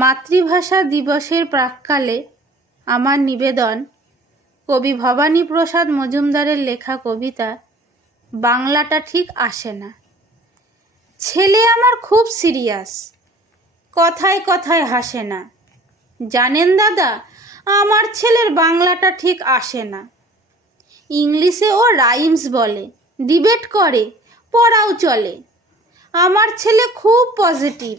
মাতৃভাষা দিবসের প্রাক্কালে আমার নিবেদন কবি ভবানী প্রসাদ মজুমদারের লেখা কবিতা, বাংলাটা ঠিক আসে না। ছেলে আমার খুব সিরিয়াস, কথায় কথায় হাসে না। জানেন দাদা, আমার ছেলের বাংলাটা ঠিক আসে না। ইংলিশে ও রাইমস বলে, ডিবেট করে, পড়াও চলে। আমার ছেলে খুব পজিটিভ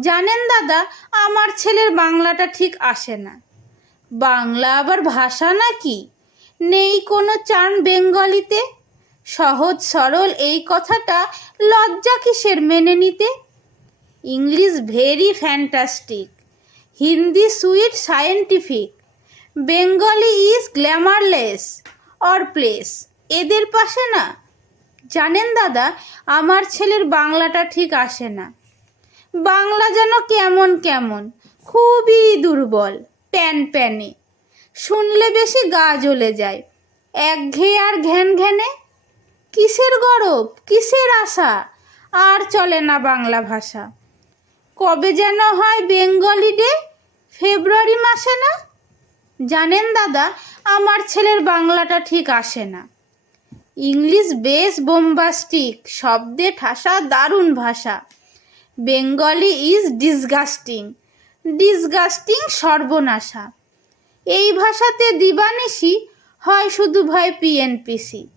জানেন দাদা, আমার ছেলের বাংলাটা ঠিক আসে না। বাংলা আবার ভাষা নাকি? নেই কোনো চান বেঙ্গলিতে? সহজ সরল এই কথাটা লজ্জা কিসের মেনে নিতে? English very fantastic. Hindi sweet scientific. Bengali is glamourless or place এদের পাশে না? জানেন দাদা, আমার ছেলের বাংলাটা ঠিক আসে না। বাংলা যেন কেমন কেমন, খুবই দুর্বল, প্যান প্যানে। শুনলে বেশি গা জ্বলে যায়। একঘেয়ে আর ঘ্যান ঘ্যানে? কিসের গরব, কিসের আশা? আর চলে না বাংলা ভাষা। কবে যেন হয় বেঙ্গলি ডে ফেব্রুয়ারি মাসে না? জানেন দাদা, আমার ছেলের বাংলাটা ঠিক আসে না। ইংলিশ বেশ বোম্বাস্টিক, শব্দে ঠাসা দারুণ ভাষা। বেঙ্গলি ইজ ডিসগাস্টিং ডিসগাস্টিং সর্বনাশা। এই ভাষাতে দিবানিশি হয় শুধু ভয় পিএনপিসি।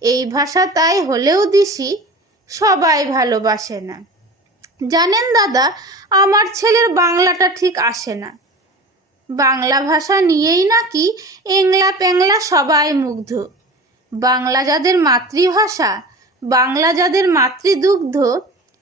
এই ভাষা তাই হলেও দিশি, সবাই ভালোবাসে না। জানেন দাদা, আমার ছেলের বাংলাটা ঠিক আসে না। বাংলা ভাষা নিয়েই নাকি এংলা পেংলা সবাই মুগ্ধ। বাংলা যাদের মাতৃভাষা, বাংলা যাদের মাতৃদুগ্ধ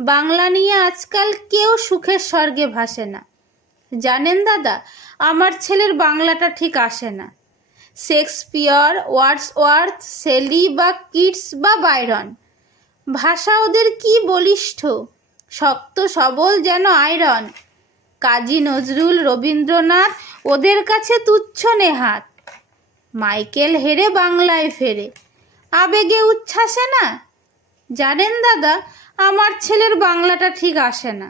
বাংলা নিয়ে আজকাল কেউ সুখের স্বর্গে ভাসে না। জানেন দাদা, আমার ছেলের বাংলাটা ঠিক আসে না। শেক্সপিয়র, ওয়ার্ডসওয়ার্থ, সেলি বা কিটস বা বাইরন। ভাষা ওদের কি বলিষ্ঠ, শক্ত, সবল যেন আয়রন। কাজী নজরুল রবীন্দ্রনাথ ওদের কাছে তুচ্ছ নেহাত। মাইকেল হেরে বাংলায় ফেরে। আবেগে উচ্ছ্বাসে না? জানেন দাদা আমার ছেলের বাংলাটা ঠিক আসে না।